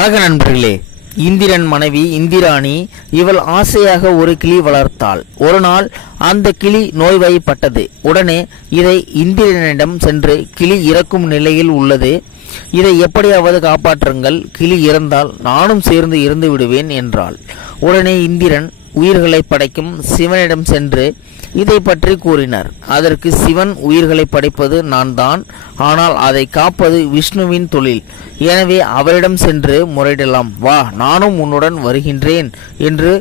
வணக்க நண்பர்களே இந்திரன் மனைவி இந்திராணி இவள் ஆசையாக ஒரு கிளி வளர்த்தாள். ஒரு நாள் அந்த கிளி நோய்வாய்ப்பட்டது. உடனே இதை இந்திரனிடம் சென்று கிளி இறக்கும் நிலையில் உள்ளது. இதை எப்படியாவது காப்பாற்றுங்கள். கிளி இறந்தால் நானும் சேர்ந்து இறந்து விடுவேன் என்றாள். உடனே இந்திரன் உயிர்களை படைக்கும் சிவனிடம் சென்று இதை பற்றி கூறினார். அதற்கு சிவன் உயிர்களை படைப்பது நான் தான் ஆனால் அதை காப்பது விஷ்ணுவின் தொழில். எனவே அவரிடம் சென்று முறையிடலாம். வா நானும் உன்னுடன் வருகின்றேன் என்று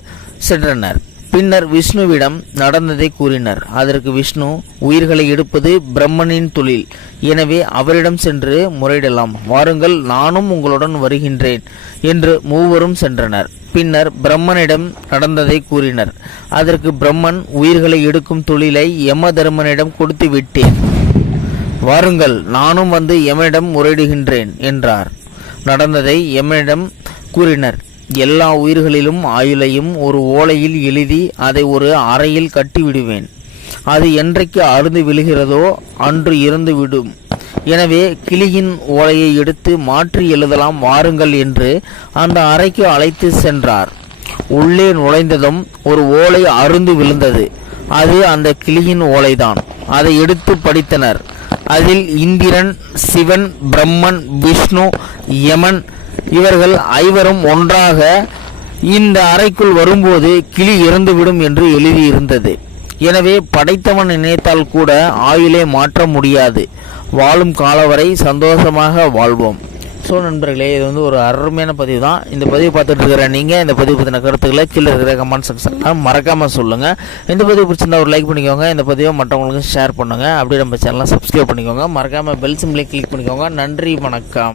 சென்றனர். பின்னர் விஷ்ணுவிடம் நடந்ததை கூறினர். அதற்கு விஷ்ணு உயிர்களை எடுப்பது பிரம்மனின் தொழில். எனவே அவரிடம் சென்று முறையிடலாம். வாருங்கள் நானும் உங்களுடன் வருகின்றேன் என்று மூவரும் சென்றனர். பின்னர் பிரம்மனிடம் நடந்ததை கூறினர். அதற்கு பிரம்மன் உயிர்களை எடுக்கும் தொழிலை யம தர்மனிடம் கொடுத்து விட்டேன். வாருங்கள் நானும் வந்து யமனிடம் முறையிடுகின்றேன் என்றார். நடந்ததை யமனிடம் கூறினர். எல்லா உயிர்களிலும் ஆயுளையும் ஒரு ஓலையில் எழுதி அதை ஒரு அறையில் கட்டிவிடுவேன். அது என்றைக்கு அருந்து விழுகிறதோ அன்று இறந்து விடும் எனவே கிளியின் ஓலையை எடுத்து மாற்றி எழுதலாம் வாருங்கள் என்று அந்த அறைக்கு அழைத்து சென்றார். உள்ளே நுழைந்ததும் ஒரு ஓலை அருந்து விழுந்தது. அது அந்த கிளியின் ஓலைதான். அதை எடுத்து படித்தனர். அதில் இந்திரன் சிவன் பிரம்மன் விஷ்ணு யமன் இவர்கள் ஐவரும் ஒன்றாக இந்த அறைக்குள் வரும்போது கிளி இறந்துவிடும் என்று எழுதியிருந்தது. எனவே படைத்தவன் நினைத்தால் கூட ஆயுளை மாற்ற முடியாது. வாழும் காலவரை சந்தோஷமாக வாழ்வோம். ஸோ நண்பர்களே இது வந்து ஒரு அருமையான பதிவு தான். இந்த பதிவு பார்த்துட்டு இருக்கிற நீங்கள் இந்த பதிவு பற்றின கருத்துக்களை கீழே இருக்கிற கமெண்ட் செக்ஷனில் மறக்காமல் சொல்லுங்கள் இந்த பதிவு பிடிச்சிருந்தா ஒரு லைக் பண்ணிக்கோங்க. இந்த பதிவை மற்றவங்களுக்கு ஷேர் பண்ணுங்கள் அப்படியே நம்ம சேனலை சப்ஸ்கிரைப் பண்ணிக்கோங்க. மறக்காமல் பெல் சிம்லேயே கிளிக் பண்ணிக்கோங்க. நன்றி வணக்கம்.